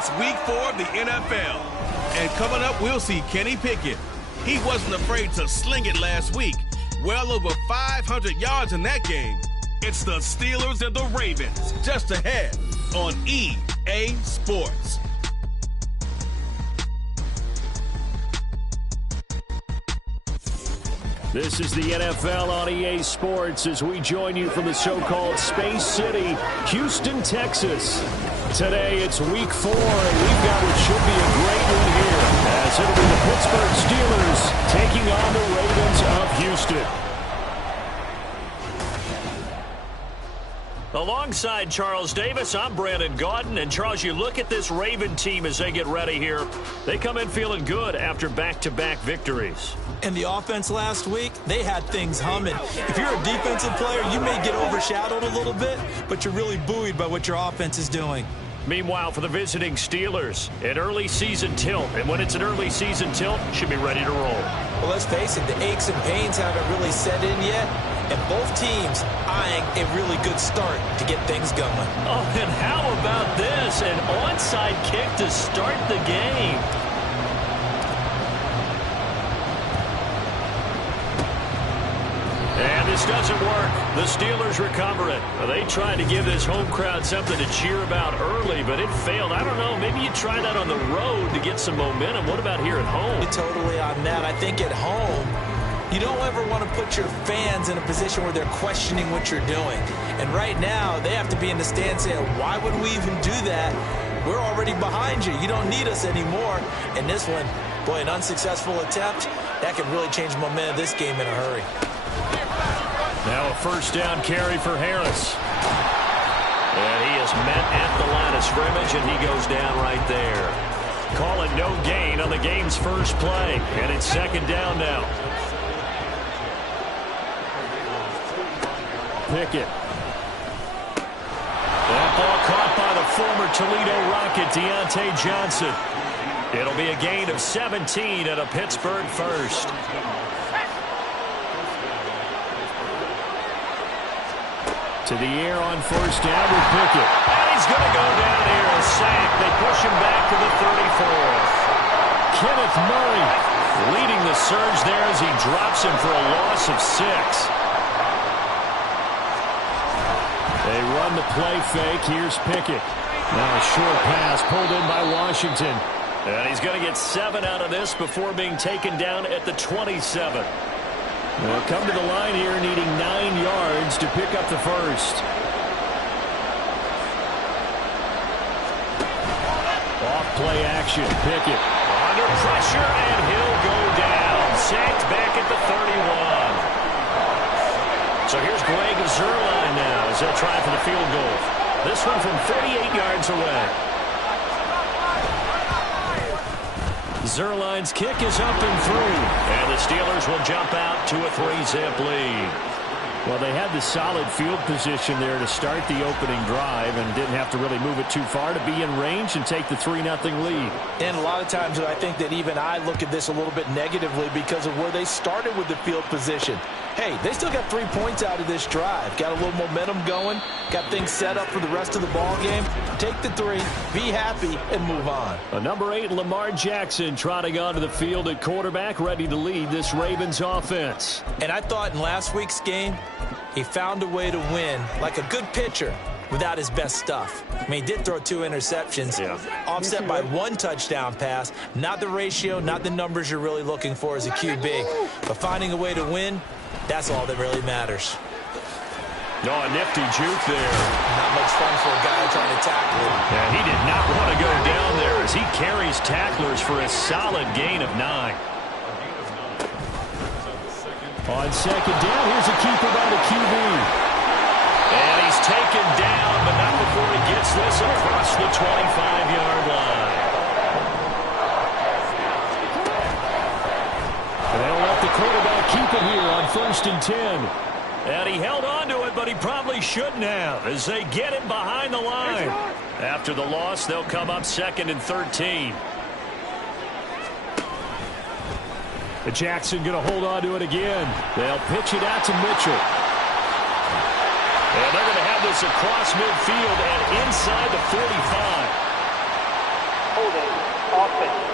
It's week 4 of the NFL. And coming up, we'll see Kenny Pickett. He wasn't afraid to sling it last week. Well over 500 yards in that game. It's the Steelers and the Ravens, just ahead on EA Sports. This is the NFL on EA Sports as we join you from the so-called Space City, Houston, Texas. Today it's week 4, and we've got what should be a great one here, as it'll be the Pittsburgh Steelers taking on the Ravens of Houston. Alongside Charles Davis, I'm Brandon Gaudin. And, Charles, you look at this Raven team as they get ready here. They come in feeling good after back-to-back victories. In the offense last week, they had things humming. If you're a defensive player, you may get overshadowed a little bit, but you're really buoyed by what your offense is doing. Meanwhile, for the visiting Steelers, an early season tilt. And when it's an early season tilt, should be ready to roll. Well, let's face it, the aches and pains haven't really set in yet. And both teams eyeing a really good start to get things going. Oh, and how about this? An onside kick to start the game. And this doesn't work. The Steelers recover it. Well, they tried to give this home crowd something to cheer about early, but it failed. I don't know. Maybe you try that on the road to get some momentum. What about here at home? Totally on that. I think at home, you don't ever want to put your fans in a position where they're questioning what you're doing. And right now, they have to be in the stand saying, why would we even do that? We're already behind you. You don't need us anymore. And this one, boy, an unsuccessful attempt, that could really change the momentum of this game in a hurry. Now a first down carry for Harris. And he is met at the line of scrimmage, and he goes down right there. Call it no gain on the game's first play. And it's second down now. Pickett. That ball caught by the former Toledo Rocket, Deontay Johnson. It'll be a gain of 17 and a Pittsburgh first. To the air on first down with Pickett. And he's going to go down here, a sack. They push him back to the 34. Kenneth Murray leading the surge there as he drops him for a loss of 6. They run the play fake. Here's Pickett. Now a short pass pulled in by Washington. And he's going to get 7 out of this before being taken down at the 27. They'll come to the line here needing 9 yards to pick up the first. Off play action. Pickett under pressure, and he'll go down. Sacked back at the 31. So here's Greg Zuerlein now as they'll try for the field goal. This one from 38 yards away. Zuerlein's kick is up and through. And the Steelers will jump out to a 3-zip lead. Well, they had the solid field position there to start the opening drive and didn't have to really move it too far to be in range and take the 3-0 lead. And a lot of times I think that even I look at this a little bit negatively because of where they started with the field position. Hey, they still got 3 points out of this drive. Got a little momentum going. Got things set up for the rest of the ball game. Take the 3, be happy, and move on. Number 8, Lamar Jackson, trotting onto the field at quarterback, ready to lead this Ravens offense. And I thought in last week's game, he found a way to win like a good pitcher without his best stuff. I mean, he did throw 2 interceptions, offset by 1 touchdown pass. Not the ratio, not the numbers you're really looking for as a QB. But finding a way to win, that's all that really matters. No, a nifty juke there. Not much fun for a guy trying to tackle him. Yeah, he did not want to go down there as he carries tacklers for a solid gain of 9. On second down, here's a keeper by the QB. And he's taken down, but not before he gets this across the 25-yard line. They'll let the quarterback keep it here on 1st and 10. And he held on to it, but he probably shouldn't have as they get him behind the line. After the loss, they'll come up 2nd and 13. Jackson going to hold on to it again. They'll pitch it out to Mitchell. And they're going to have this across midfield and inside the 45. holding offense.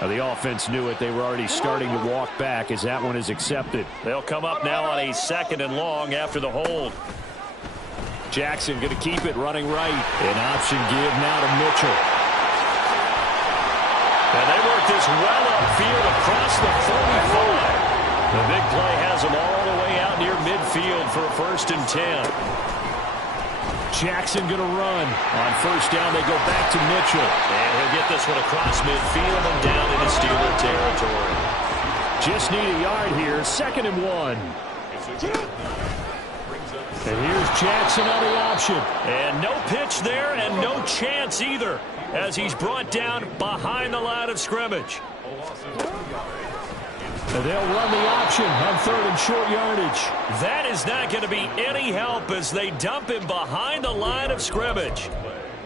The offense knew it. They were already starting to walk back as that one is accepted. They'll come up now on a 2nd and long after the hold. Jackson going to keep it running right. An option give now to Mitchell. And they work this well upfield across the 45. The big play has them all the way out near midfield for a 1st and 10. Jackson going to run. On 1st down, they go back to Mitchell. And he'll get this one across midfield and down into Steeler territory. Just need a yard here. 2nd and 1. And here's Jackson on the option. And no pitch there and no chance either as he's brought down behind the line of scrimmage. And they'll run the option on 3rd and short yardage. That is not going to be any help as they dump him behind the line of scrimmage.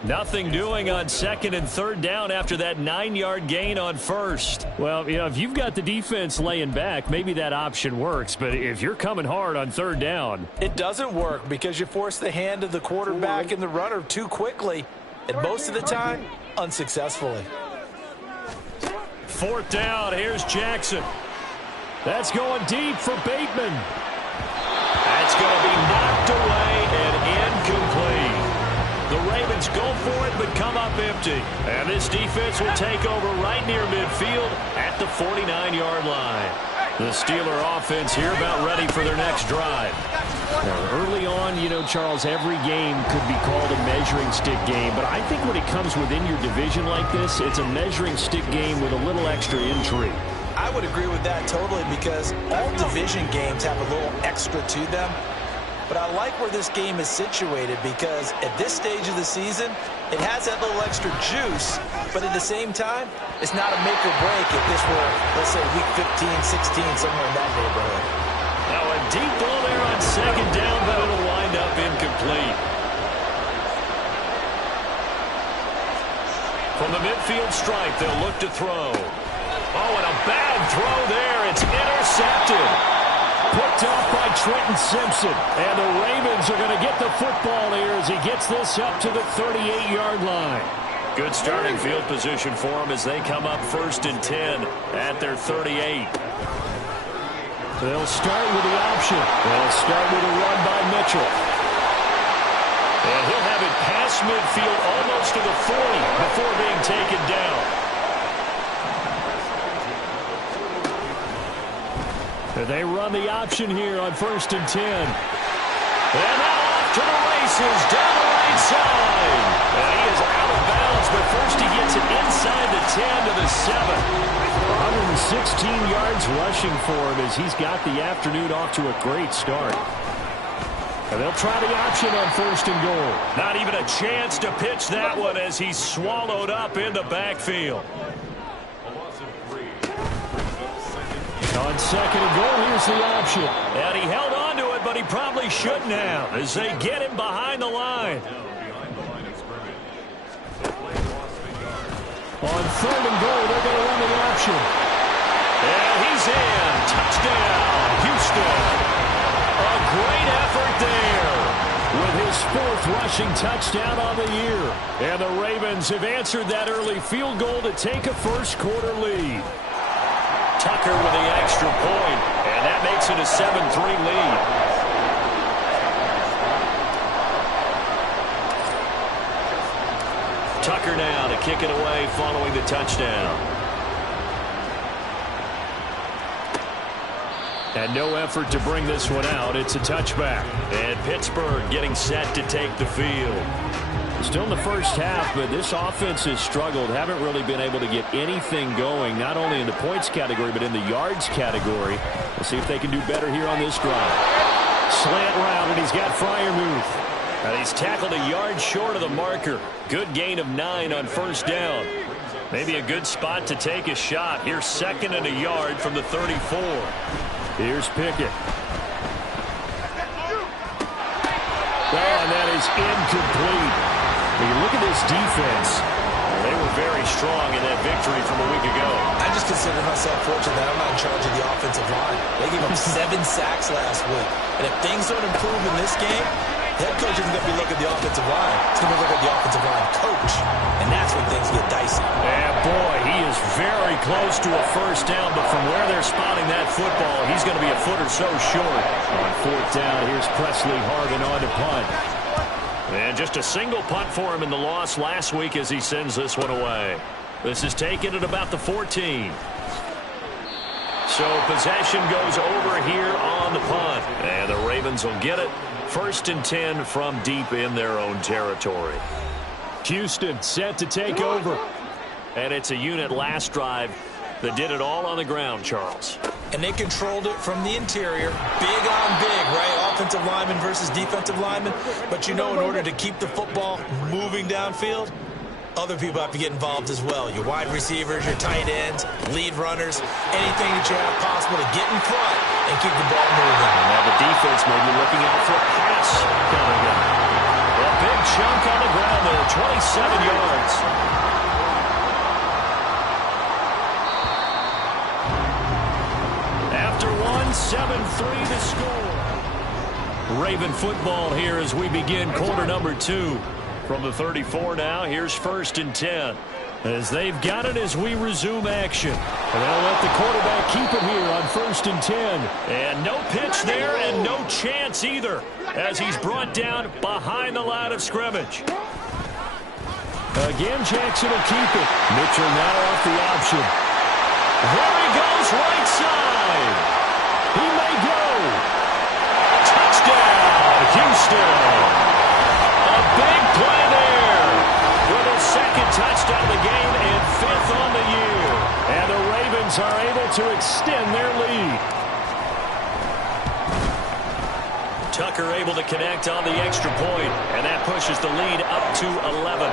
Nothing doing on 2nd and 3rd down after that 9-yard gain on 1st. Well, you know, if you've got the defense laying back, maybe that option works. But if you're coming hard on 3rd down, it doesn't work because you force the hand of the quarterback and the runner too quickly, and most of the time, unsuccessfully. 4th down, here's Jackson. That's going deep for Bateman. That's going to be knocked away and incomplete. The Ravens go for it, but come up empty. And this defense will take over right near midfield at the 49-yard line. The Steeler offense here about ready for their next drive. Now, early on, you know, Charles, every game could be called a measuring stick game. But I think when it comes within your division like this, it's a measuring stick game with a little extra intrigue. I would agree with that totally because all division games have a little extra to them. But I like where this game is situated because at this stage of the season, it has that little extra juice. But at the same time, it's not a make or break if this were, let's say, week 15, 16, somewhere in that neighborhood. Now a deep ball there on 2nd down, but it'll wind up incomplete. From the midfield stripe, they'll look to throw. Oh, and a bad throw there. It's intercepted. Picked off by Trenton Simpson. And the Ravens are going to get the football here as he gets this up to the 38-yard line. Good starting field position for them as they come up 1st and 10 at their 38. They'll start with the option. They'll start with a run by Mitchell. And he'll have it past midfield almost to the 40 before being taken down. They run the option here on 1st and 10. And now off to the races down the right side. And he is out of bounds, but first he gets it inside the 10 to the 7. 116 yards rushing for him as he's got the afternoon off to a great start. And they'll try the option on 1st and goal. Not even a chance to pitch that one as he's swallowed up in the backfield. On 2nd and goal, here's the option. And he held on to it, but he probably shouldn't have as they get him behind the line. On 3rd and goal, they're going to run the option. And he's in. Touchdown, Houston. A great effort there. With his 4th rushing touchdown on the year. And the Ravens have answered that early field goal to take a first quarter lead. Tucker with the extra point, and that makes it a 7-3 lead. Tucker now to kick it away following the touchdown. And no effort to bring this one out. It's a touchback. And Pittsburgh getting set to take the field. Still in the first half, but this offense has struggled. Haven't really been able to get anything going, not only in the points category, but in the yards category. We'll see if they can do better here on this drive. Slant route, and he's got Freiermuth. And he's tackled a yard short of the marker. Good gain of 9 on 1st down. Maybe a good spot to take a shot. Here's 2nd and a yard from the 34. Here's Pickett. And that is incomplete. When you look at this defense, they were very strong in that victory from a week ago. I just consider myself fortunate that I'm not in charge of the offensive line. They gave up 7 sacks last week. And if things don't improve in this game, The head coach isn't going to be looking at the offensive line. He's going to look at the offensive line coach. And that's when things get dicey. And boy, he is very close to a first down, but from where they're spotting that football, he's going to be a foot or so short. On fourth down, here's Presley Harvin on to punt. And just a single punt for him in the loss last week as he sends this one away. This is taken at about the 14. So possession goes over here on the punt. And the Ravens will get it. 1st and 10 from deep in their own territory. Houston set to take over. And it's a unit last drive that did it all on the ground, Charles. And they controlled it from the interior. Big on big, right? Offensive lineman versus defensive lineman. But you know, in order to keep the football moving downfield, other people have to get involved as well. Your wide receivers, your tight ends, lead runners, anything that you have possible to get in front and keep the ball moving. And now the defense may be looking out for a pass coming up. A big chunk on the ground there, 27 yards. After one, 7-3 to score. Raven football here as we begin quarter number 2. From the 34 now, here's 1st and 10. As they've got it as we resume action. And they'll let the quarterback keep it here on 1st and 10. And no pitch there and no chance either as he's brought down behind the line of scrimmage. Again, Jackson will keep it. Mitchell now off the option. There he goes, right side. He may go. Touchdown, Houston. A big play there with his 2nd touchdown of the game and 5th on the year. And the Ravens are able to extend their lead. Tucker able to connect on the extra point, and that pushes the lead up to 11.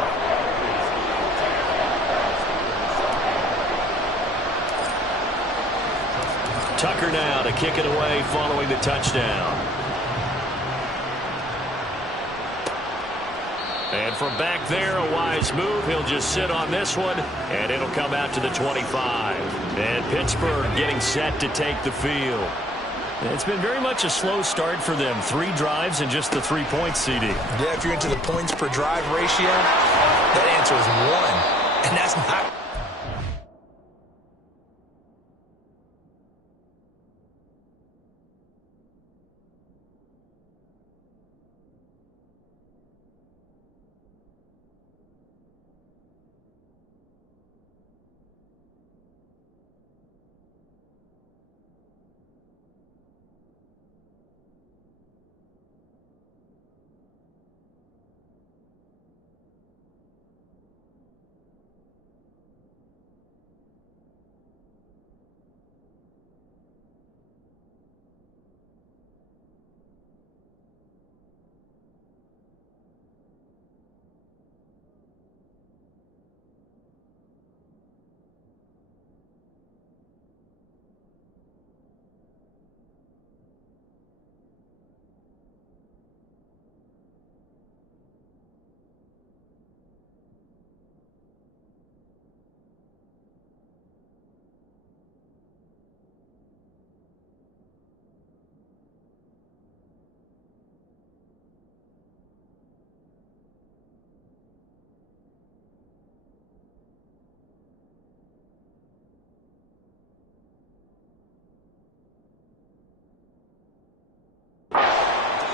Tucker now to kick it away following the touchdown. And from back there, a wise move. He'll just sit on this one, and it'll come out to the 25. And Pittsburgh getting set to take the field. It's been very much a slow start for them. 3 drives and just the 3 points, CD. Yeah, if you're into the points per drive ratio, that answer is 1. And that's not...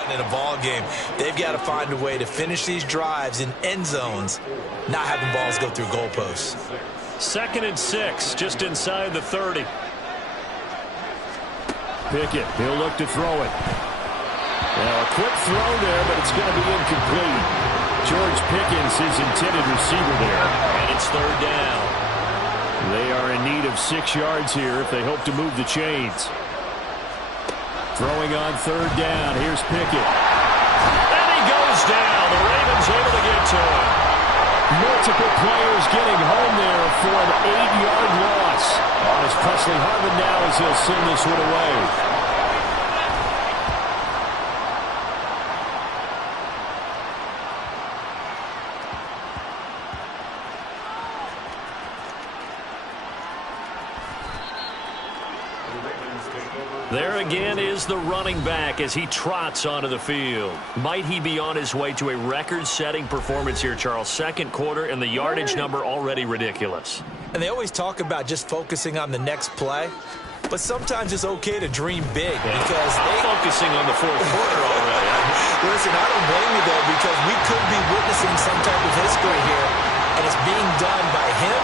In a ball game, they've got to find a way to finish these drives in end zones, not having balls go through goalposts. 2nd and 6, just inside the 30. Pickett, he'll look to throw it. Now a quick throw there, but it's going to be incomplete. George Pickens, his intended receiver there, and it's 3rd down. They are in need of 6 yards here if they hope to move the chains. Throwing on 3rd down. Here's Pickett. And he goes down. The Ravens able to get to him. Multiple players getting home there for an 8-yard loss. On his Presley Harvin now as he'll send this one away. There again is the running back as he trots onto the field. Might he be on his way to a record-setting performance here, Charles? Second quarter, and the yardage number already ridiculous. And they always talk about just focusing on the next play. But sometimes it's okay to dream big because they're focusing on the fourth quarter already. Listen, I don't blame you, though, because we could be witnessing some type of history here, and it's being done by him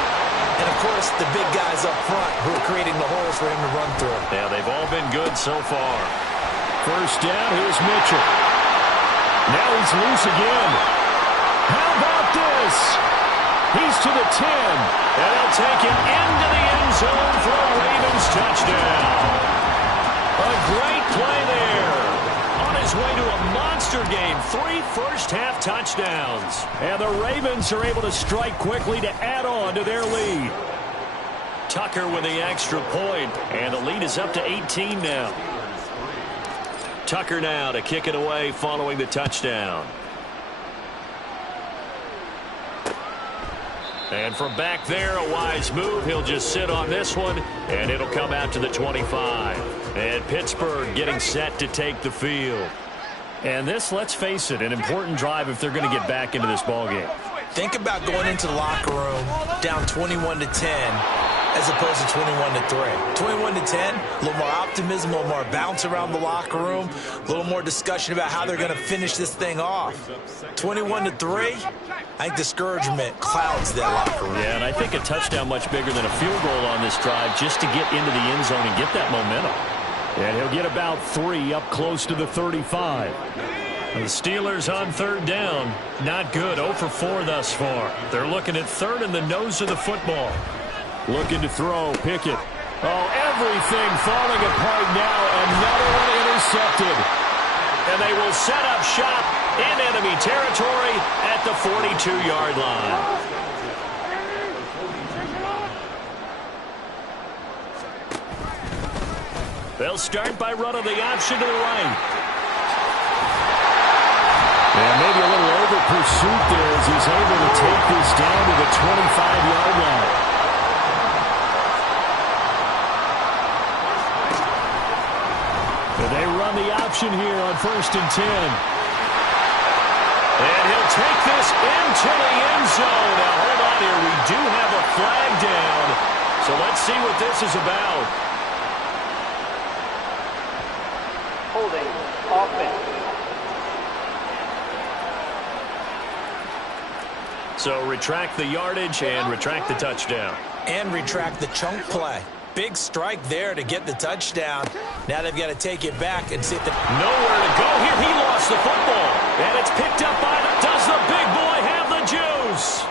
and, of course, the big guys up front who are creating the holes for him to run through. Yeah, they've all been good so far. First down, here's Mitchell. Now he's loose again. How about this? He's to the 10, and he'll take it into the end zone for a Ravens touchdown. A great play there. On his way to a monster game, 3 first-half touchdowns. And the Ravens are able to strike quickly to add on to their lead. Tucker with the extra point, and the lead is up to 18 now. Tucker now to kick it away following the touchdown. And from back there, a wise move. He'll just sit on this one, and it'll come out to the 25. And Pittsburgh getting set to take the field. And this, let's face it, an important drive if they're going to get back into this ballgame. Think about going into the locker room down 21-10 as opposed to 21-3. 21-10, a little more optimism, a little more bounce around the locker room, a little more discussion about how they're going to finish this thing off. 21-3, I think discouragement clouds that locker room. Yeah, and I think a touchdown much bigger than a field goal on this drive just to get into the end zone and get that momentum. And he'll get about 3 up close to the 35. The Steelers on third down. Not good. 0 for 4 thus far. They're looking at third in the nose of the football. Looking to throw. Pickett. Oh, everything falling apart now. Another one intercepted. And they will set up shop in enemy territory at the 42-yard line. They'll start by running the option to the right. And maybe a little over-pursuit there as he's able to take this down to the 25-yard line. And they run the option here on 1st and 10. And he'll take this into the end zone. Now, hold on here. We do have a flag down. So let's see what this is about. Holding offense. So retract the yardage and retract the touchdown. And retract the chunk play. Big strike there to get the touchdown. Now they've got to take it back and see if nowhere to go here. He lost the football. And it's picked up by the... Does the big boy have the juice?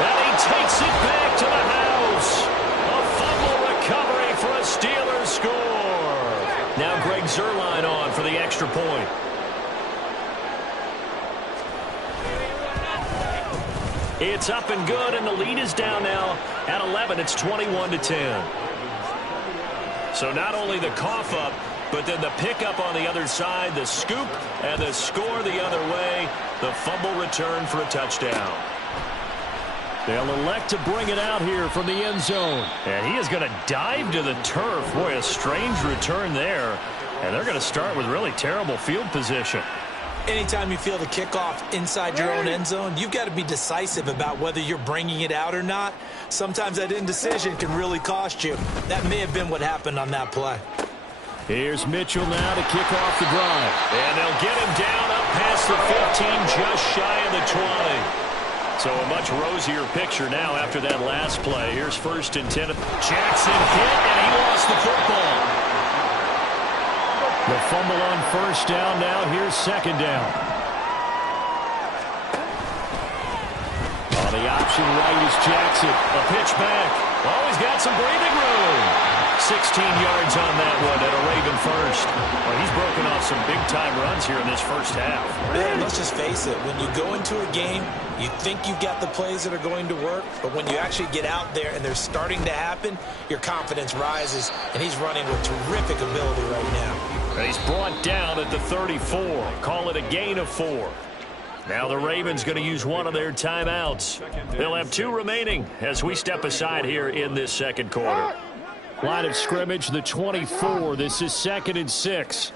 And he takes it back to the house. A fumble recovery for a Steelers score. Now Greg Zuerlein on for the extra point. It's up and good, and the lead is down now at 11. It's 21-10. So not only the cough up, but then the pickup on the other side, the scoop, and the score the other way. The fumble return for a touchdown. They'll elect to bring it out here from the end zone. And he is going to dive to the turf. Boy, a strange return there. And they're going to start with really terrible field position. Anytime you feel the kickoff inside your own end zone, you've got to be decisive about whether you're bringing it out or not. Sometimes that indecision can really cost you. That may have been what happened on that play. Here's Mitchell now to kick off the drive. And they'll get him down up past the 15, just shy of the 20. So a much rosier picture now after that last play. Here's 1st and 10. Jackson hit, and he lost the football. The fumble on 1st down now. Here's 2nd down. On the option right is Jackson. A pitch back. Oh, he's got some breathing room. 16 yards on that one and a Raven first. Well, he's broken off some big-time runs here in this first half. Man, let's just face it. When you go into a game, you think you've got the plays that are going to work, but when you actually get out there and they're starting to happen, your confidence rises, and he's running with terrific ability right now. And he's brought down at the 34. Call it a gain of 4. Now the Ravens going to use one of their timeouts. They'll have 2 remaining as we step aside here in this second quarter. Line of scrimmage, the 24. This is 2nd and 6.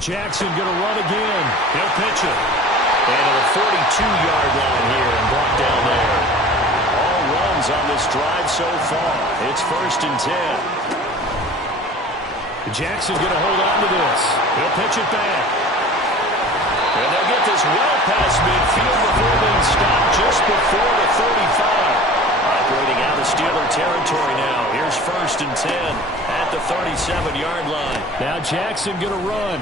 Jackson going to run again. He'll pitch it. And to the 42-yard line here and brought down there. All runs on this drive so far. It's 1st and 10. Jackson going to hold on to this. He'll pitch it back. And they'll get this well past midfield before being stopped just before the 35. Operating out of Steeler territory now. Here's 1st and 10 at the 37-yard line. Now Jackson going to run.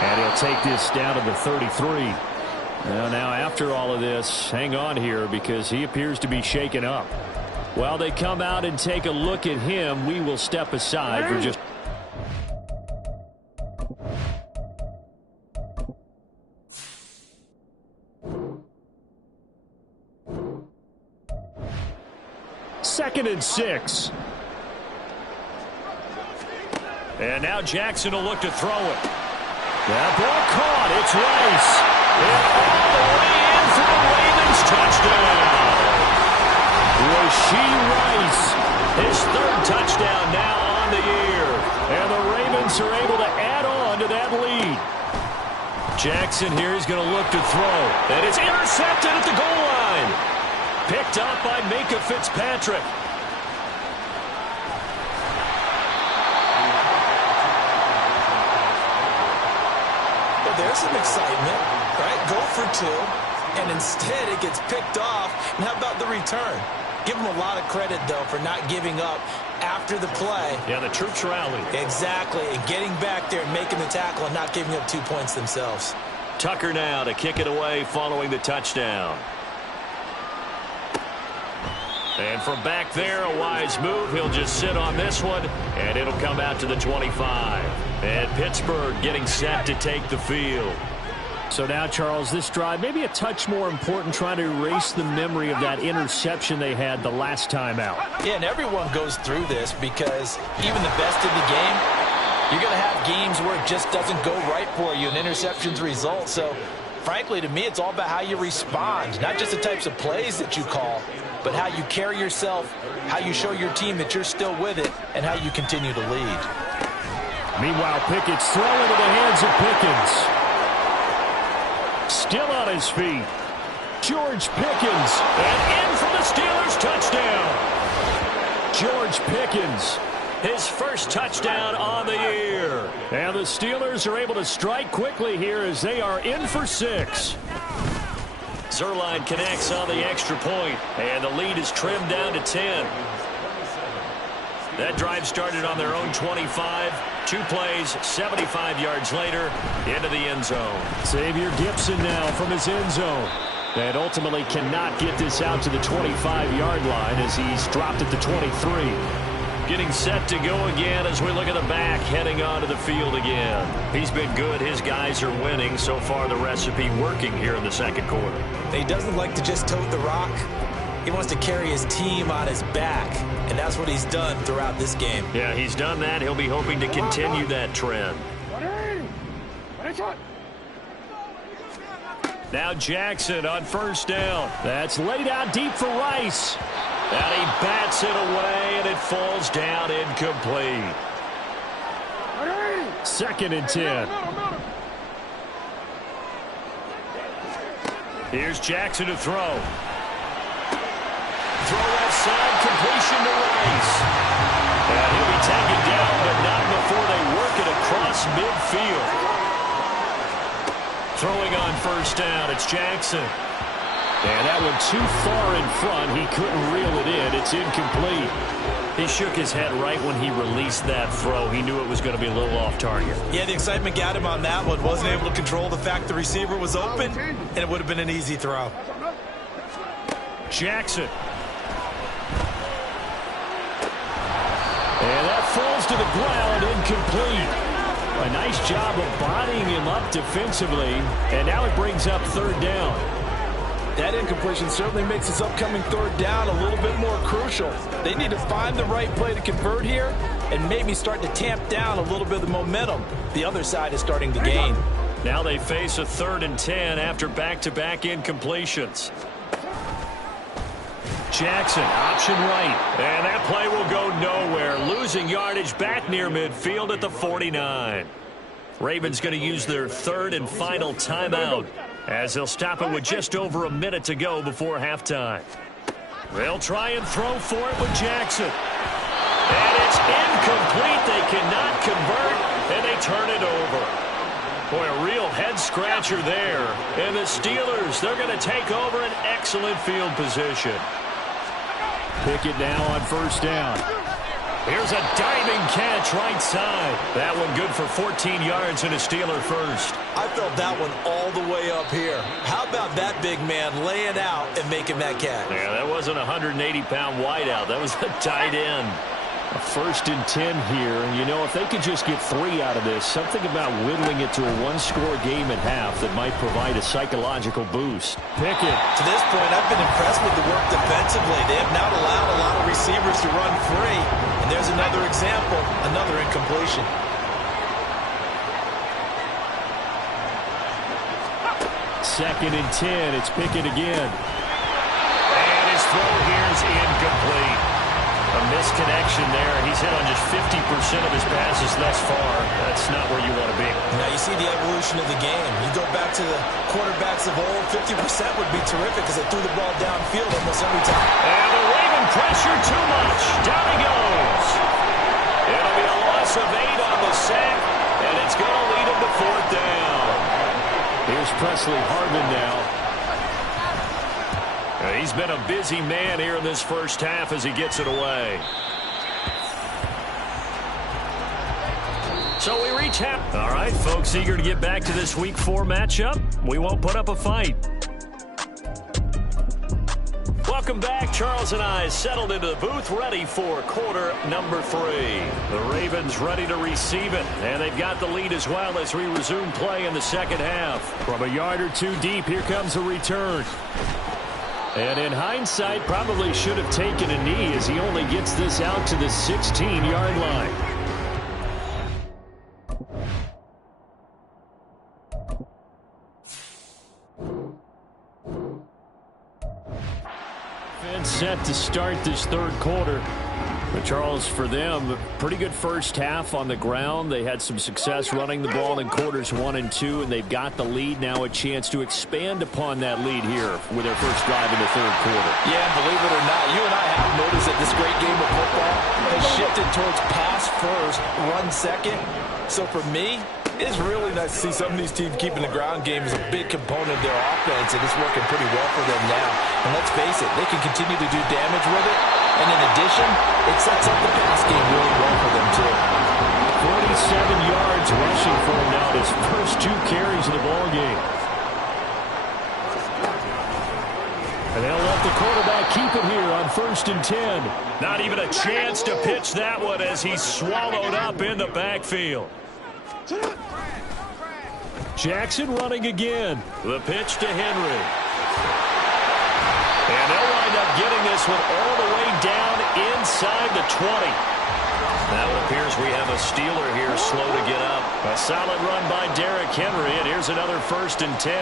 And he'll take this down to the 33. Well, now after all of this, hang on here because he appears to be shaken up. While they come out and take a look at him, we will step aside for just... Second and 6. And now Jackson will look to throw it. That ball caught. It's Rice. And all the way in for the Ravens touchdown. Rashee Rice, his 3rd touchdown now on the year. And the Ravens are able to add on to that lead. Jackson here is going to look to throw. And it's intercepted at the goal line. Picked up by Minkah Fitzpatrick. Well, there's some excitement, right? Go for 2, and instead it gets picked off. And how about the return? Give them a lot of credit, though, for not giving up after the play. Yeah, the troops rallied. Exactly, and getting back there and making the tackle and not giving up 2 points themselves. Tucker now to kick it away following the touchdown. And from back there, a wise move. He'll just sit on this one, and it'll come out to the 25. And Pittsburgh getting set to take the field. So now, Charles, this drive maybe a touch more important, trying to erase the memory of that interception they had the last time out. Yeah, and everyone goes through this because even the best in the game, you're going to have games where it just doesn't go right for you, and interceptions result. So, frankly, to me, it's all about how you respond, not just the types of plays that you call, but how you carry yourself, how you show your team that you're still with it, and how you continue to lead. Meanwhile, Pickett's throw into the hands of Pickens. Still on his feet. George Pickens. And in for the Steelers touchdown. George Pickens. His 1st touchdown on the year. And the Steelers are able to strike quickly here as they are in for 6. Zerline connects on the extra point, and the lead is trimmed down to 10. That drive started on their own 25. 2 plays, 75 yards later, into the end zone. Xavier Gipson now from his end zone. And ultimately cannot get this out to the 25-yard line as he's dropped at the 23. Getting set to go again as we look at the back, heading onto the field again. He's been good. His guys are winning. So far, the recipe working here in the second quarter. He doesn't like to just tote the rock. He wants to carry his team on his back, and that's what he's done throughout this game. Yeah, he's done that. He'll be hoping to continue that trend. Now Jackson on 1st down. That's laid out deep for Rice. And he bats it away, and it falls down incomplete. 2nd and 10. Here's Jackson to throw. Throw outside, completion to Rice. And he'll be taken down, but not before they work it across midfield. Throwing on 1st down, it's Jackson. And that one too far in front. He couldn't reel it in. It's incomplete. He shook his head right when he released that throw. He knew it was going to be a little off target. Yeah, the excitement got him on that one. Wasn't able to control the fact the receiver was open, and it would have been an easy throw. Jackson. And that falls to the ground, incomplete. A nice job of bodying him up defensively, and now it brings up 3rd down. That incompletion certainly makes this upcoming 3rd down a little bit more crucial. They need to find the right play to convert here and maybe start to tamp down a little bit of the momentum the other side is starting to gain. Now they face a 3rd and 10 after back-to-back incompletions. Jackson, option right. And that play will go nowhere. Losing yardage back near midfield at the 49. Ravens going to use their 3rd and final timeout as they'll stop it with just over a minute to go before halftime. They'll try and throw for it with Jackson. And it's incomplete. They cannot convert, and they turn it over. Boy, a real head-scratcher there. And the Steelers, they're going to take over an excellent field position. Pickett now on 1st down. Here's a diving catch right side. That one good for 14 yards and a Steeler first. I felt that one all the way up here. How about that big man laying out and making that catch? Yeah, that wasn't a 180-pound wideout. That was a tight end. A 1st and 10 here, and you know, if they could just get 3 out of this, something about whittling it to a 1-score game at half that might provide a psychological boost. Pickett. To this point, I've been impressed with the work defensively. They have not allowed a lot of receivers to run free, and there's another example, another incompletion. Second and 10, it's Pickett again. And his throw here is incomplete. A misconnection there. He's hit on just 50% of his passes thus far. That's not where you want to be. Now you see the evolution of the game. You go back to the quarterbacks of old, 50% would be terrific because they threw the ball downfield almost every time. And the Raven pressure too much. Down he goes. It'll be a loss of 8 on the sack, and it's going to lead him to 4th down. Here's Presley Harvin now. He's been a busy man here in this first half as he gets it away. So we reach half. All right, folks, eager to get back to this Week 4 matchup. We won't put up a fight. Welcome back. Charles and I settled into the booth, ready for quarter number 3. The Ravens ready to receive it, and they've got the lead as well as we resume play in the second half. From a yard or two deep, here comes a return. And in hindsight, probably should have taken a knee as he only gets this out to the 16-yard line. Defense set to start this 3rd quarter. But Charles, for them, pretty good first half on the ground. They had some success running the ball in quarters 1 and 2, and they've got the lead now, a chance to expand upon that lead here with their first drive in the 3rd quarter. Yeah, believe it or not, you and I have noticed that this great game of football has shifted towards pass first, run second. So for me, it's really nice to see some of these teams keeping the ground game as a big component of their offense, and it's working pretty well for them now. And let's face it, they can continue to do damage with it. And in addition, it sets up the pass game really well for them, too. 47 yards rushing for him now, his first 2 carries of the ball game. And they'll let the quarterback keep it here on 1st and 10. Not even a chance to pitch that one as he's swallowed up in the backfield. Jackson running again. The pitch to Henry. And they'll wind up getting this one all the way down inside the 20. Now it appears we have a Steeler here slow to get up. A solid run by Derrick Henry, and here's another 1st and 10.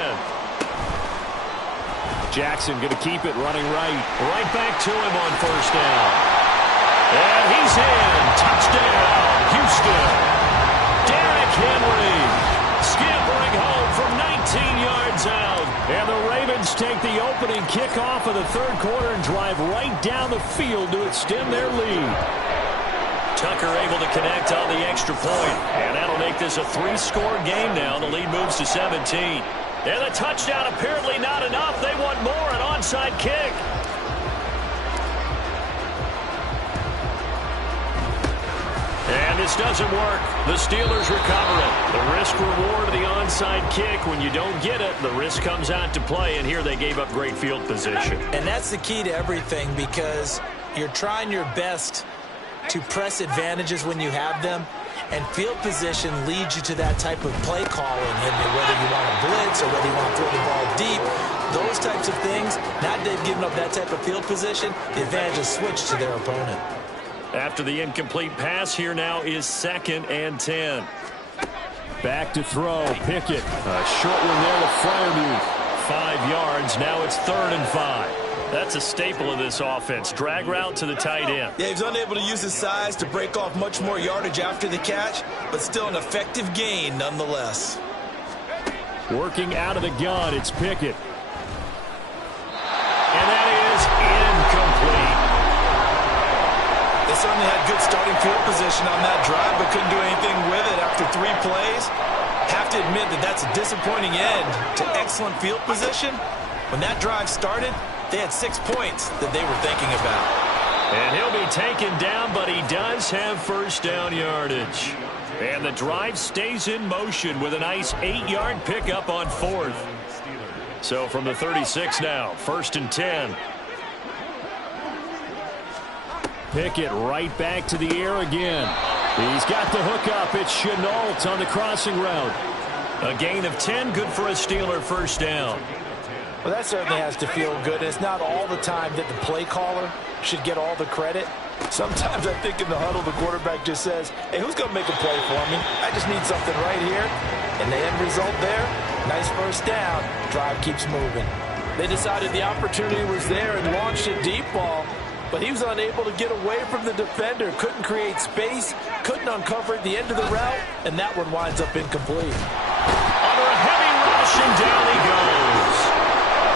Jackson going to keep it running right. Right back to him on 1st down. And he's in. Touchdown, Houston. Derrick Henry scampering home from 19 yards out. And the Ravens take the opening kickoff of the 3rd quarter and drive right down the field to extend their lead. Tucker able to connect on the extra point. And that'll make this a 3-score game now. The lead moves to 17. And the touchdown apparently not enough. They want more, an onside kick. And this doesn't work. The Steelers recover it. The risk-reward of the onside kick. When you don't get it, the risk comes out to play, and here they gave up great field position. And that's the key to everything, because you're trying your best to press advantages when you have them, and field position leads you to that type of play calling, and whether you want to blitz or whether you want to throw the ball deep, those types of things. Now they've given up that type of field position, the advantage is switched to their opponent. After the incomplete pass, here now is 2nd and 10. Back to throw. Pickett. A short one there to Freiermuth. 5 yards. Now it's 3rd and 5. That's a staple of this offense. Drag route to the tight end. Yeah, he's unable to use his size to break off much more yardage after the catch, but still an effective gain nonetheless. Working out of the gun, it's Pickett. And that is incomplete. They certainly had good starting field position on that drive, but couldn't do anything with it after 3 plays. Have to admit that that's a disappointing end to excellent field position. When that drive started, they had 6 points that they were thinking about. And he'll be taken down, but he does have first down yardage. And the drive stays in motion with a nice 8-yard pickup on 4th. So from the 36 now, 1st and 10. Pickett right back to the air again. He's got the hook up. It's Chenault on the crossing route. A gain of 10, good for a Steeler first down. Well, that certainly has to feel good. It's not all the time that the play caller should get all the credit. Sometimes I think in the huddle, the quarterback just says, hey, who's going to make a play for me? I just need something right here. And the end result there, nice first down. Drive keeps moving. They decided the opportunity was there and launched a deep ball, but he was unable to get away from the defender. Couldn't create space, couldn't uncover the end of the route, and that one winds up incomplete. Under a heavy rush, and down he goes.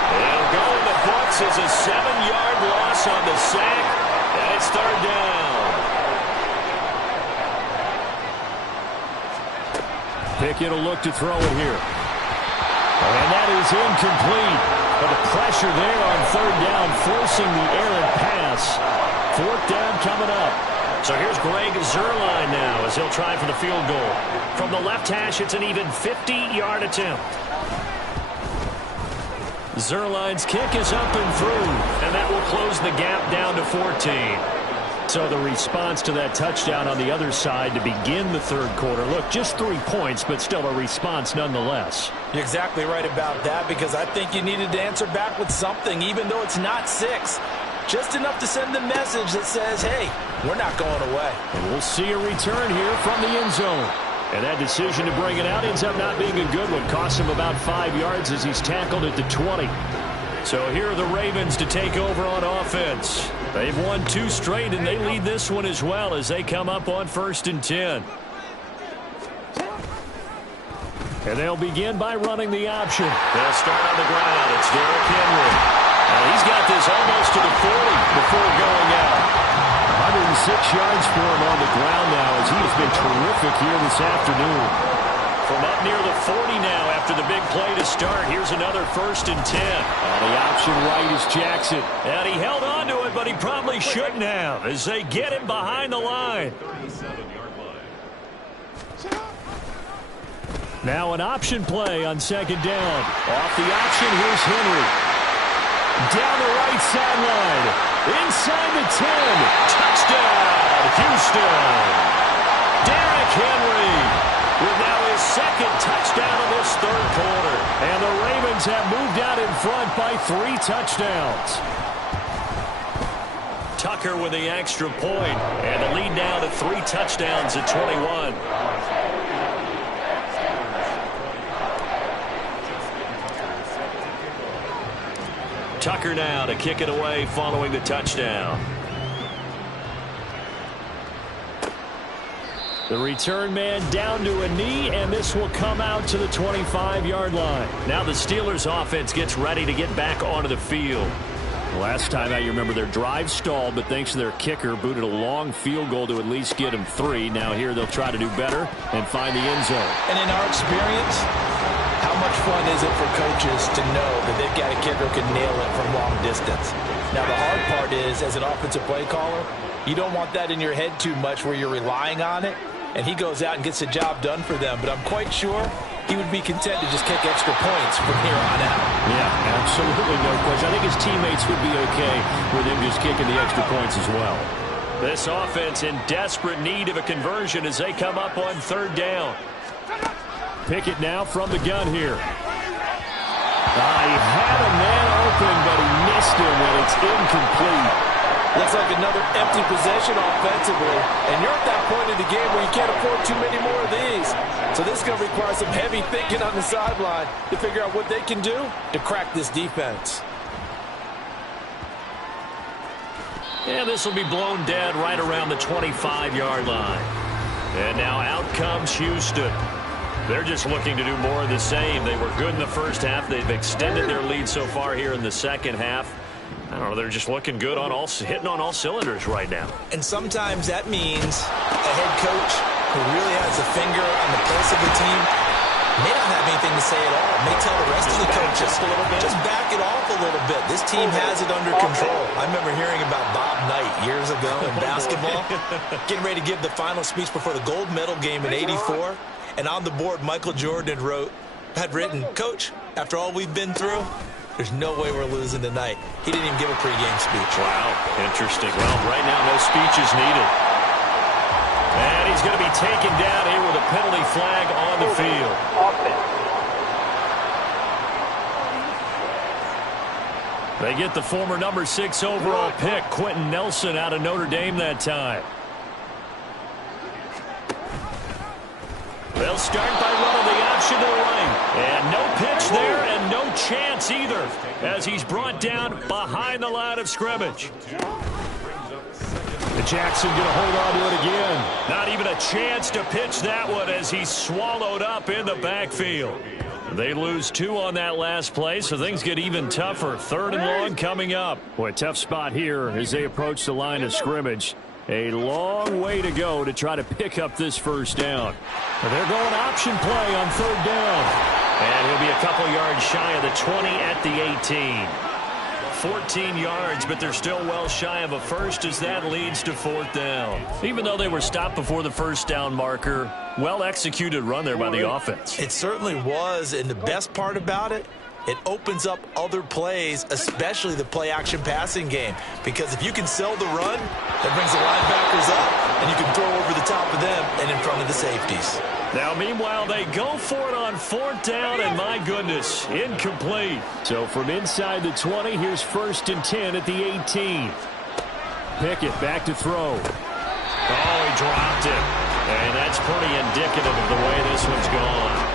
It'll go in the books as a 7-yard loss on the sack, and it's 3rd down. Pickett will look to throw it here. And that is incomplete. But the pressure there on 3rd down, forcing the errant pass. 4th down coming up. So here's Greg Zuerlein now as he'll try for the field goal. From the left hash, it's an even 50-yard attempt. Zuerlein's kick is up and through, and that will close the gap down to 14. So the response to that touchdown on the other side to begin the 3rd quarter. Look, just 3 points, but still a response nonetheless. You're exactly right about that, because I think you needed to answer back with something, even though it's not 6. Just enough to send the message that says, hey, we're not going away. And we'll see a return here from the end zone. And that decision to bring it out ends up not being a good one. Costs him about 5 yards as he's tackled at the 20. So here are the Ravens to take over on offense. They've won 2 straight, and they lead this one as well as they come up on 1st and 10. And they'll begin by running the option. They'll start on the ground. It's Derrick Henry. He's got this almost to the 40 before going out. 106 yards for him on the ground now as he has been terrific here this afternoon. From up near the 40 now after the big play to start. Here's another 1st and 10. On the option right is Jackson. And he held on to it, but he probably shouldn't have as they get him behind the line. Now an option play on 2nd down. Off the option, here's Henry. Down the right sideline. Inside the 10. Touchdown, Houston. Derrick Henry with now his 2nd touchdown of this 3rd quarter. And the Ravens have moved out in front by 3 touchdowns. Tucker with the extra point. And the lead now to 3 touchdowns at 21. Tucker now to kick it away following the touchdown. The return man down to a knee, and this will come out to the 25-yard line. Now the Steelers offense gets ready to get back onto the field. Last time out, you remember their drive stalled, but thanks to their kicker, booted a long field goal to at least get them 3. Now here they'll try to do better and find the end zone. And in our experience, how much fun is it for coaches to know that they've got a kicker who can nail it from long distance? Now the hard part is, as an offensive play caller, you don't want that in your head too much where you're relying on it, and he goes out and gets the job done for them. But I'm quite sure he would be content to just kick extra points from here on out. Yeah, absolutely no question. I think his teammates would be okay with him just kicking the extra points as well. This offense in desperate need of a conversion as they come up on 3rd down. Pickett now from the gun here. He had a man open, but he missed him, and it's incomplete. Looks like another empty possession offensively. And you're at that point in the game where you can't afford too many more of these. So this is going to require some heavy thinking on the sideline to figure out what they can do to crack this defense. And this will be blown dead right around the 25-yard line. And now out comes Houston. They're just looking to do more of the same. They were good in the first half. They've extended their lead so far here in the second half. I don't know, they're just looking good on hitting on all cylinders right now. And sometimes that means a head coach who really has a finger on the pulse of the team may not have anything to say at all. May tell the rest of the coaches, just back it off a little bit. This team has it under control. I remember hearing about Bob Knight years ago in basketball, getting ready to give the final speech before the gold medal game in '84. And on the board, Michael Jordan had written, "Coach, after all we've been through, there's no way we're losing tonight." He didn't even give a pregame speech. Wow, interesting. Well, right now, no speech is needed. And he's going to be taken down here with a penalty flag on the field. They get the former number 6 overall pick, Quentin Nelson, out of Notre Dame that time. They'll start by running the option to the right. And no pitch there and no chance either as he's brought down behind the line of scrimmage. And Jackson going to hold on to it again. Not even a chance to pitch that one as he's swallowed up in the backfield. They lose 2 on that last play, so things get even tougher. 3rd and long coming up. Boy, tough spot here as they approach the line of scrimmage. A long way to go to try to pick up this first down. And they're going option play on 3rd down. And he'll be a couple yards shy of the 20 at the 18. 14 yards, but they're still well shy of a first as that leads to 4th down. Even though they were stopped before the first down marker, well-executed run there by the offense. It certainly was, and the best part about it, it opens up other plays, especially the play-action passing game. Because if you can sell the run, that brings the linebackers up, and you can throw over the top of them and in front of the safeties. Now, meanwhile, they go for it on 4th down, and my goodness, incomplete. So from inside the 20, here's 1st and 10 at the 18. Pickett back to throw. Oh, he dropped it. And that's pretty indicative of the way this one's gone.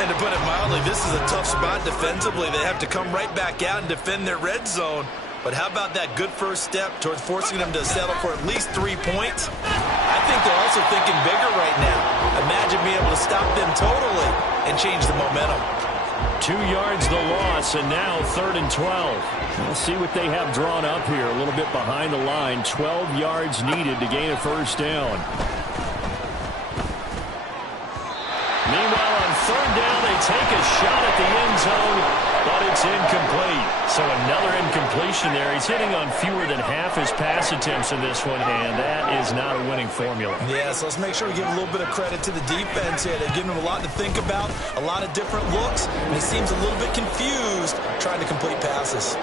And to put it mildly, this is a tough spot defensively. They have to come right back out and defend their red zone. But how about that good first step towards forcing them to settle for at least 3 points? I think they're also thinking bigger right now. Imagine being able to stop them totally and change the momentum. 2 yards the loss, and now 3rd and 12. We'll see what they have drawn up here. A little bit behind the line. 12 yards needed to gain a first down. Meanwhile, on 3rd down, they take a shot at the end zone, but it's incomplete. So another incompletion there. He's hitting on fewer than half his pass attempts in this one, and that is not a winning formula. Yeah, so let's make sure we give a little bit of credit to the defense here. They're giving him a lot to think about, a lot of different looks, and he seems a little bit confused trying to complete passes.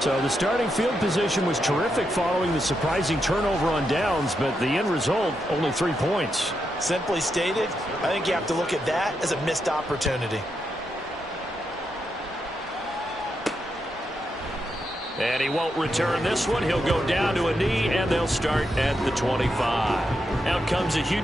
So the starting field position was terrific following the surprising turnover on downs, but the end result, only 3 points. Simply stated, I think you have to look at that as a missed opportunity. And he won't return this one. He'll go down to a knee, and they'll start at the 25. Out comes a huge...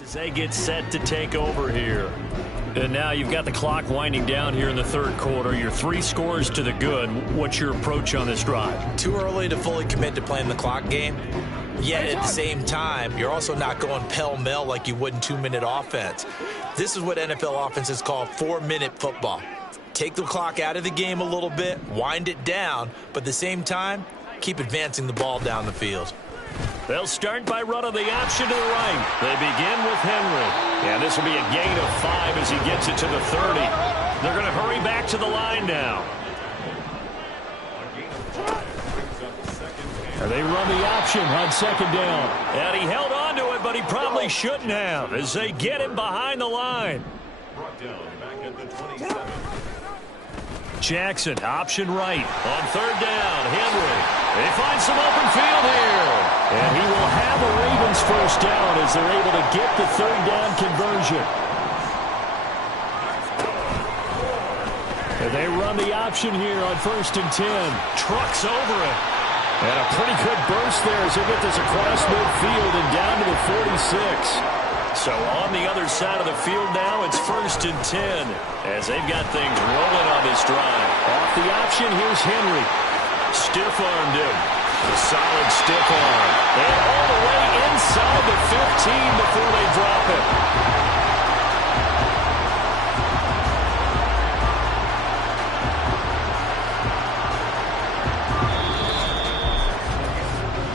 As they get set to take over here. And now you've got the clock winding down here in the third quarter. You're 3 scores to the good. What's your approach on this drive? Too early to fully commit to playing the clock game. Yet at the same time, you're also not going pell-mell like you would in 2-minute offense. This is what NFL offenses call 4-minute football. Take the clock out of the game a little bit, wind it down, but at the same time, keep advancing the ball down the field. They'll start by running the option to the right. They begin with Henry. And this will be a gain of 5 as he gets it to the 30. They're going to hurry back to the line now. And they run the option on second down. And he held on to it, but he probably shouldn't have as they get him behind the line. Jackson, option right. On third down, Henry. They find some open field here. And he will have a Ravens first down as they're able to get the third down conversion. And they run the option here on 1st and 10. Trucks over it. And a pretty good burst there as they get this across midfield and down to the 46. So on the other side of the field now, it's 1st and 10 as they've got things rolling on this drive. Off the option, here's Henry. Stiff-armed him. A solid stiff arm. And all the way inside the 15 before they drop it.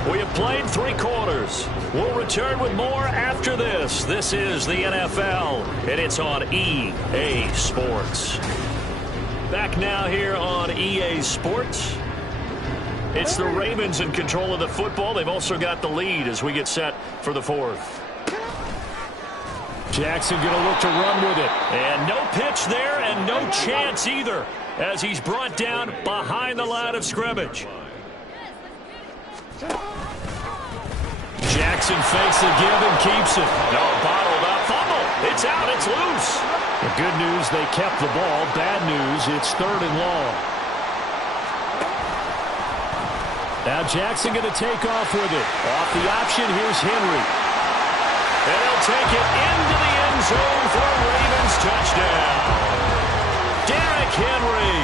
We have played 3 quarters. We'll return with more after this. This is the NFL, and it's on EA Sports. Back now here on EA Sports. It's the Ravens in control of the football. They've also got the lead as we get set for the 4th. Jackson going to look to run with it. And no pitch there and no chance either as he's brought down behind the line of scrimmage. Jackson fakes the give and keeps it. No, bottled up. Fumble. It's out. It's loose. The good news, they kept the ball. Bad news, it's 3rd and long. Now Jackson going to take off with it. Off the option, here's Henry. And he'll take it into the end zone for a Ravens touchdown. Derrick Henry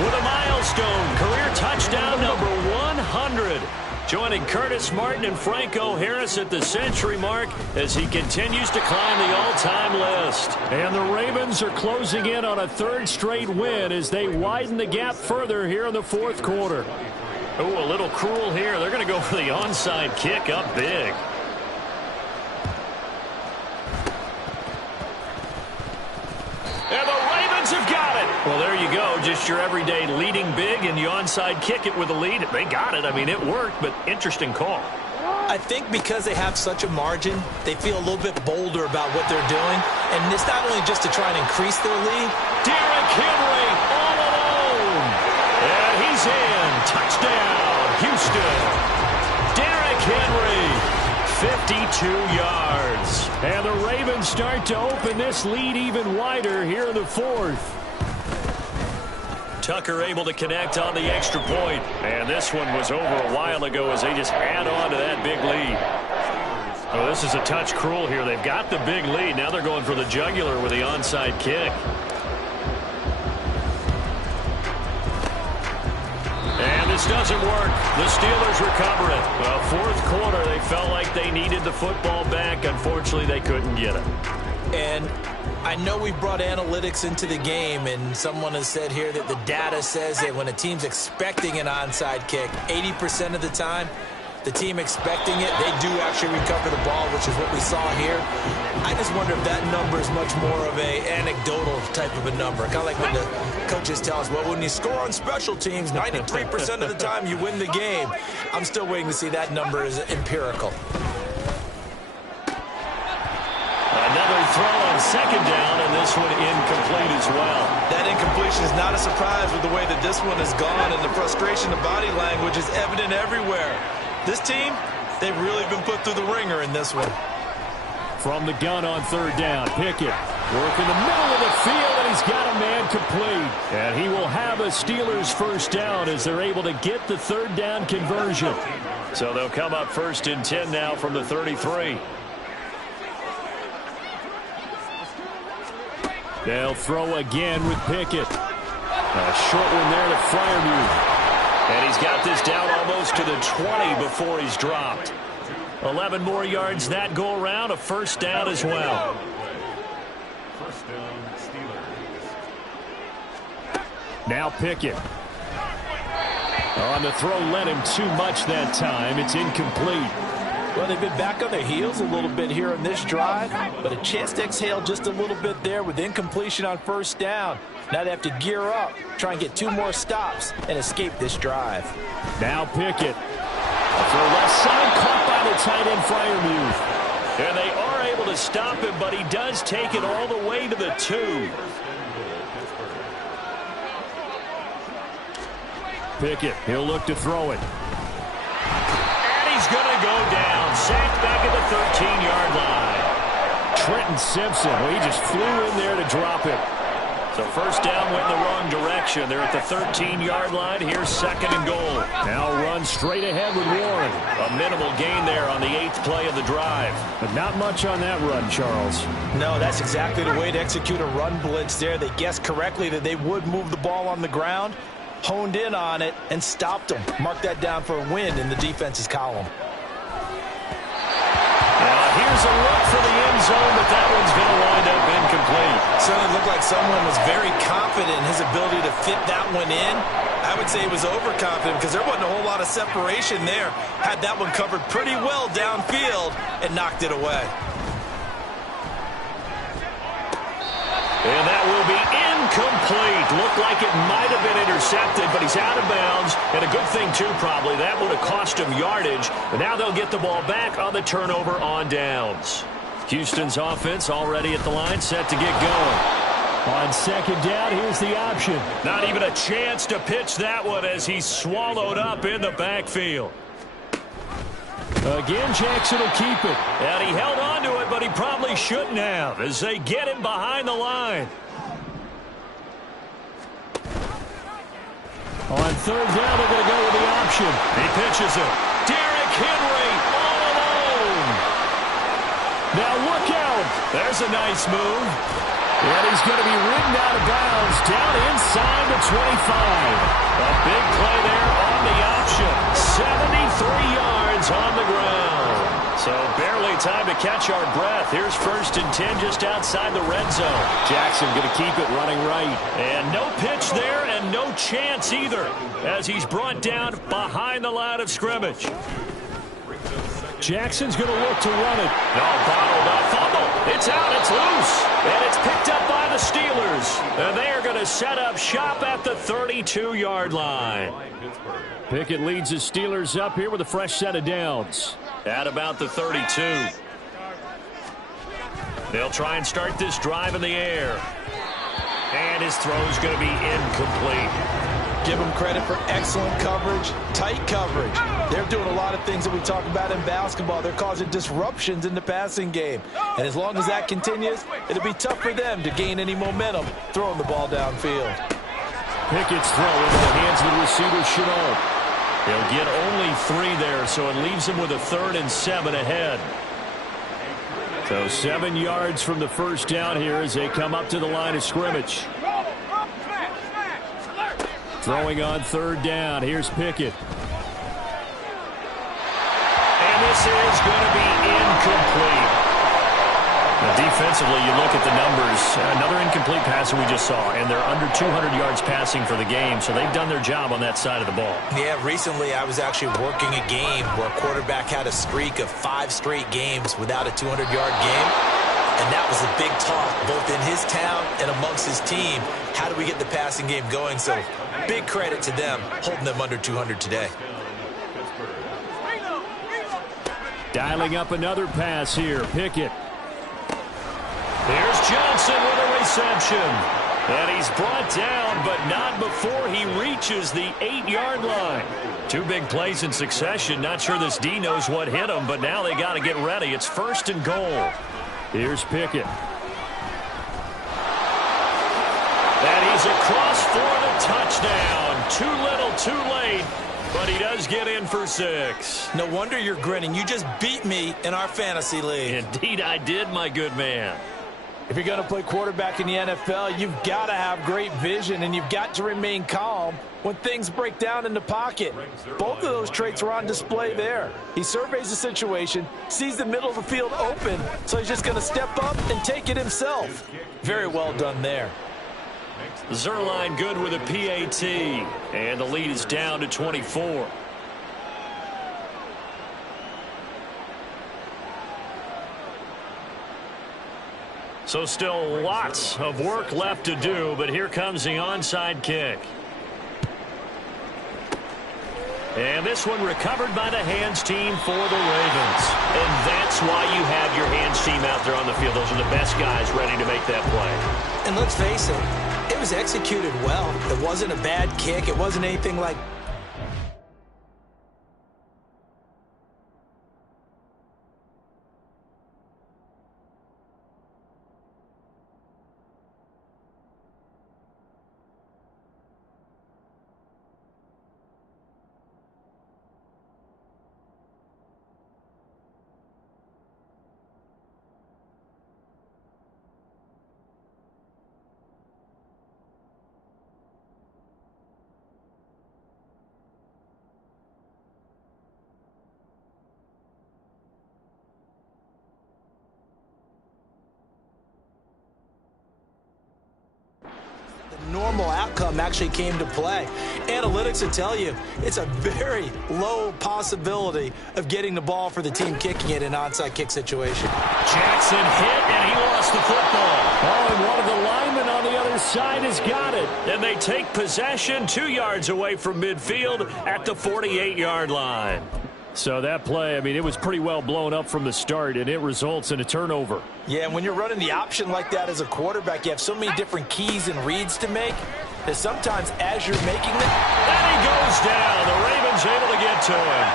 with a milestone career touchdown number 100. Joining Curtis Martin and Franco Harris at the century mark as he continues to climb the all-time list. And the Ravens are closing in on a 3rd straight win as they widen the gap further here in the 4th quarter. Oh, a little cruel here. They're going to go for the onside kick up big. And the Ravens have got it. Well, there you go. Just your everyday leading big and you onside kick it with a lead. They got it. I mean, it worked, but interesting call. I think because they have such a margin, they feel a little bit bolder about what they're doing. And it's not only just to try and increase their lead. Derrick Henry all alone. And he's in. Touchdown, Houston. Derrick Henry. 52 yards. And the Ravens start to open this lead even wider here in the 4th. Tucker able to connect on the extra point. And this one was over a while ago as they just add on to that big lead. Oh, this is a touch cruel here. They've got the big lead. Now they're going for the jugular with the onside kick. And this doesn't work. The Steelers recover it. Well, 4th quarter, they felt like they needed the football back. Unfortunately, they couldn't get it. And I know we brought analytics into the game, and someone has said here that the data says that when a team's expecting an onside kick, 80% of the time, the team expecting it, they do actually recover the ball, which is what we saw here. I just wonder if that number is much more of a anecdotal type of a number. Kind of like when the coaches tell us, well, when you score on special teams, 93% of the time you win the game. I'm still waiting to see that number is empirical. Another throw on second down, and this one incomplete as well. That incompletion is not a surprise with the way that this one has gone, and the frustration of body language is evident everywhere. This team, they've really been put through the ringer in this one. From the gun on 3rd down, Pickett working the middle of the field, and he's got a man complete. And he will have a Steelers first down as they're able to get the 3rd down conversion. So they'll come up 1st and 10 now from the 33. They'll throw again with Pickett. A short one there to Freiermuth. And he's got this down almost to the 20 before he's dropped. 11 more yards that go around, a first down as well. First down, Steelers. Now Pickett. On the throw, led him too much that time. It's incomplete. Well, they've been back on their heels a little bit here on this drive, but a chance to exhale just a little bit there with incompletion on first down. Now they have to gear up, try and get 2 more stops, and escape this drive. Now Pickett. Throw left side, caught by the tight end Freiermuth. And they are able to stop him, but he does take it all the way to the 2. Pickett, he'll look to throw it. And he's going to go down. Sacked back at the 13-yard line. Trenton Simpson, well, he just flew in there to drop it. So first down went in the wrong direction. They're at the 13-yard line. Here's second and goal. Now run straight ahead with Warren. A minimal gain there on the 8th play of the drive. But not much on that run, Charles. No, that's exactly the way to execute a run blitz there. They guessed correctly that they would move the ball on the ground, honed in on it, and stopped them. Mark that down for a win in the defense's column. Here's a look for the end zone, but that one's going to wind up incomplete. Certainly looked like someone was very confident in his ability to fit that one in. I would say he was overconfident because there wasn't a whole lot of separation there. Had that one covered pretty well downfield and knocked it away. And that will be incomplete. Looked like it might have been intercepted, but he's out of bounds. And a good thing, too, probably. That would have cost him yardage. But now they'll get the ball back on the turnover on downs. Houston's offense already at the line, set to get going. On second down, here's the option. Not even a chance to pitch that one as he's swallowed up in the backfield. Again, Jackson will keep it. And he held on to it, but he probably shouldn't have as they get him behind the line. On third down, they're going to go with the option. He pitches it. Derrick Henry all alone. Now look out. There's a nice move. And he's going to be ridden out of bounds down inside the 25. A big play there on the option. 73 yards on the ground. So barely time to catch our breath. Here's first and 10 just outside the red zone. Jackson going to keep it running right. And no pitch there and no chance either as he's brought down behind the line of scrimmage. Jackson's going to look to run it. No, bottled up, fumble. It's out, it's loose. And it's picked up by the Steelers. And they are going to set up shop at the 32-yard line. Pickett leads the Steelers up here with a fresh set of downs. At about the 32. They'll try and start this drive in the air. And his throw's going to be incomplete. Give them credit for excellent coverage, tight coverage. They're doing a lot of things that we talk about in basketball. They're causing disruptions in the passing game. And as long as that continues, it'll be tough for them to gain any momentum throwing the ball downfield. Pickett's throw into the hands of the receiver, Chenault. He'll get only 3 there, so it leaves him with a 3rd and 7 ahead. So 7 yards from the first down here as they come up to the line of scrimmage. Throwing on third down. Here's Pickett. And this is going to be incomplete. Now, defensively, you look at the numbers. Another incomplete pass that we just saw, and they're under 200 yards passing for the game, so they've done their job on that side of the ball. Yeah, recently I was actually working a game where a quarterback had a streak of 5 straight games without a 200-yard game. And that was a big talk, both in his town and amongst his team. How do we get the passing game going? So big credit to them, holding them under 200 today. Dialing up another pass here. Pickett. Here's Johnson with a reception. And he's brought down, but not before he reaches the 8-yard line. 2 big plays in succession. Not sure this D knows what hit him, but now they got to get ready. It's first and goal. Here's Pickett. And he's across for the touchdown. Too little, too late, but he does get in for 6. No wonder you're grinning. You just beat me in our fantasy league. Indeed I did, my good man. If you're going to play quarterback in the NFL, you've got to have great vision, and you've got to remain calm when things break down in the pocket. Both of those traits were on display there. He surveys the situation, sees the middle of the field open, so he's just going to step up and take it himself. Very well done there. Zerline good with a PAT, and the lead is down to 24. So still lots of work left to do, but here comes the onside kick. And this one recovered by the hands team for the Ravens. And that's why you have your hands team out there on the field. Those are the best guys ready to make that play. And let's face it was executed well. It wasn't a bad kick. It wasn't anything like... normal outcome actually came to play. Analytics will tell you it's a very low possibility of getting the ball for the team kicking it in an onside kick situation. Jackson hit, and he lost the football. Oh, and one of the linemen on the other side has got it. And they take possession 2 yards away from midfield at the 48-yard line. So that play, I mean, it was pretty well blown up from the start, and it results in a turnover. Yeah, and when you're running the option like that as a quarterback, you have so many different keys and reads to make that sometimes as you're making them... And he goes down. The Ravens able to get to him.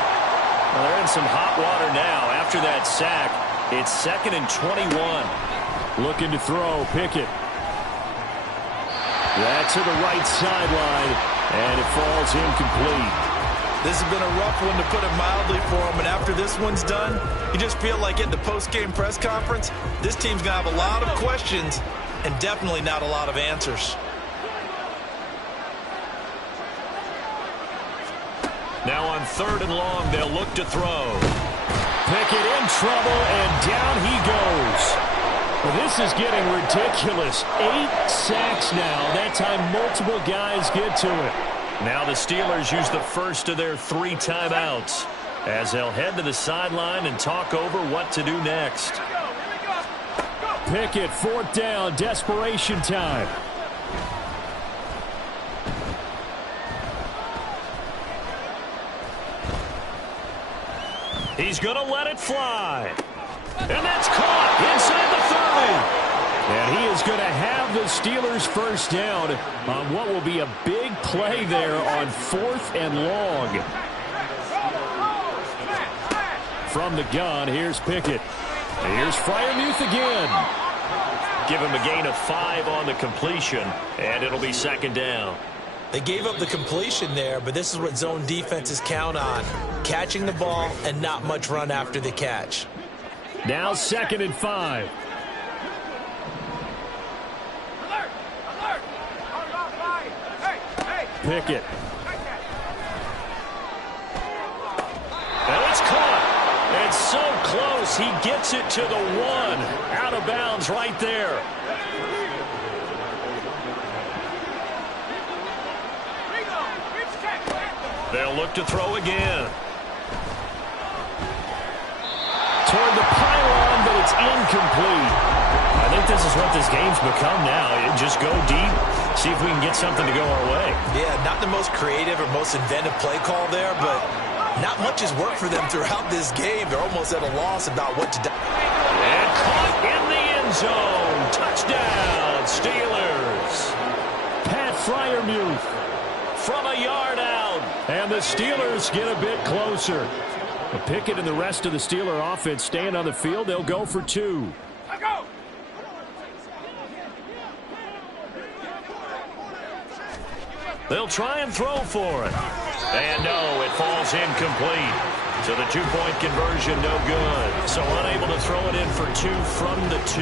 Well, they're in some hot water now after that sack. It's 2nd and 21. Looking to throw, Pickett. That's to the right sideline, and it falls incomplete. This has been a rough one, to put it mildly, for him. And after this one's done, you just feel like at the post-game press conference, this team's going to have a lot of questions and definitely not a lot of answers. Now on 3rd and long, they'll look to throw. Pickett in trouble, and down he goes. Well, this is getting ridiculous. 8 sacks now. That time multiple guys get to it. Now the Steelers use the first of their 3 timeouts as they'll head to the sideline and talk over what to do next. Pickett, 4th down, desperation time. He's going to let it fly. And that's caught inside the 30. And he is going to have the Steelers first down on what will be a big play there on 4th and long. From the gun, here's Pickett. Here's Freiermuth again. Give him a gain of 5 on the completion, and it'll be 2nd down. They gave up the completion there, but this is what zone defenses count on. Catching the ball and not much run after the catch. Now 2nd and 5. Pickett. And it's caught. It's so close. He gets it to the 1. Out of bounds right there. They'll look to throw again. Toward the pylon, but it's incomplete. I think this is what this game's become now. Just go deep, see if we can get something to go our way. Yeah, not the most creative or most inventive play call there, but not much has worked for them throughout this game. They're almost at a loss about what to do. And caught in the end zone. Touchdown, Steelers. Pat Freiermuth from a yard out. And the Steelers get a bit closer. Pickett and the rest of the Steeler offense staying on the field. They'll go for 2. They'll try and throw for it. And no, it falls incomplete. So the two-point conversion, no good. So unable to throw it in for 2 from the 2.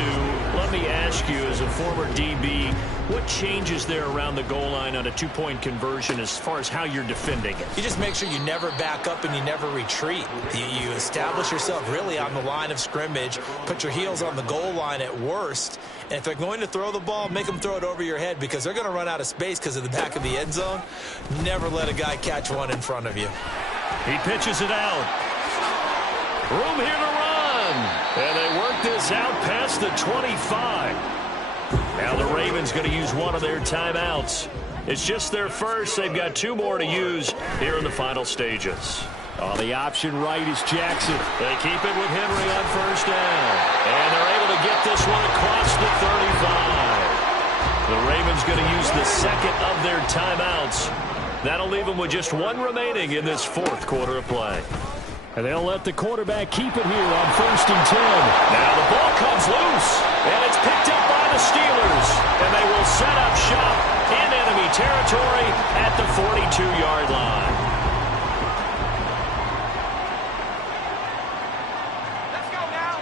Let me ask you, as a former DB, what changes there around the goal line on a two-point conversion as far as how you're defending it? You just make sure you never back up and you never retreat. You establish yourself really on the line of scrimmage, put your heels on the goal line at worst, and if they're going to throw the ball, make them throw it over your head because they're going to run out of space because of the back of the end zone. Never let a guy catch one in front of you. He pitches it out. Room here to run. And they work this out past the 25. Now the Ravens going to use one of their timeouts. It's just their first. They've got 2 more to use here in the final stages. On the option right is Jackson. They keep it with Henry on first down. And they're able to get this one across the 35. The Ravens going to use the second of their timeouts. That'll leave them with just 1 remaining in this 4th quarter of play. And they'll let the quarterback keep it here on 1st and 10. Now the ball comes loose, and it's picked up by the Steelers. And they will set up shop in enemy territory at the 42-yard line. Let's go now.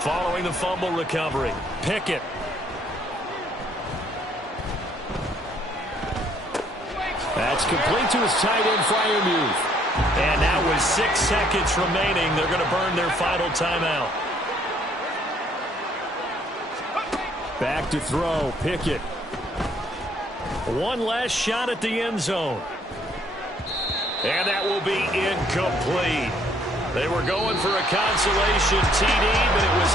Following the fumble recovery, Pickett. That's complete to his tight end Freiermuth. And now with 6 seconds remaining, they're going to burn their final timeout. Back to throw, Pickett. One last shot at the end zone. And that will be incomplete. They were going for a consolation TD, but it was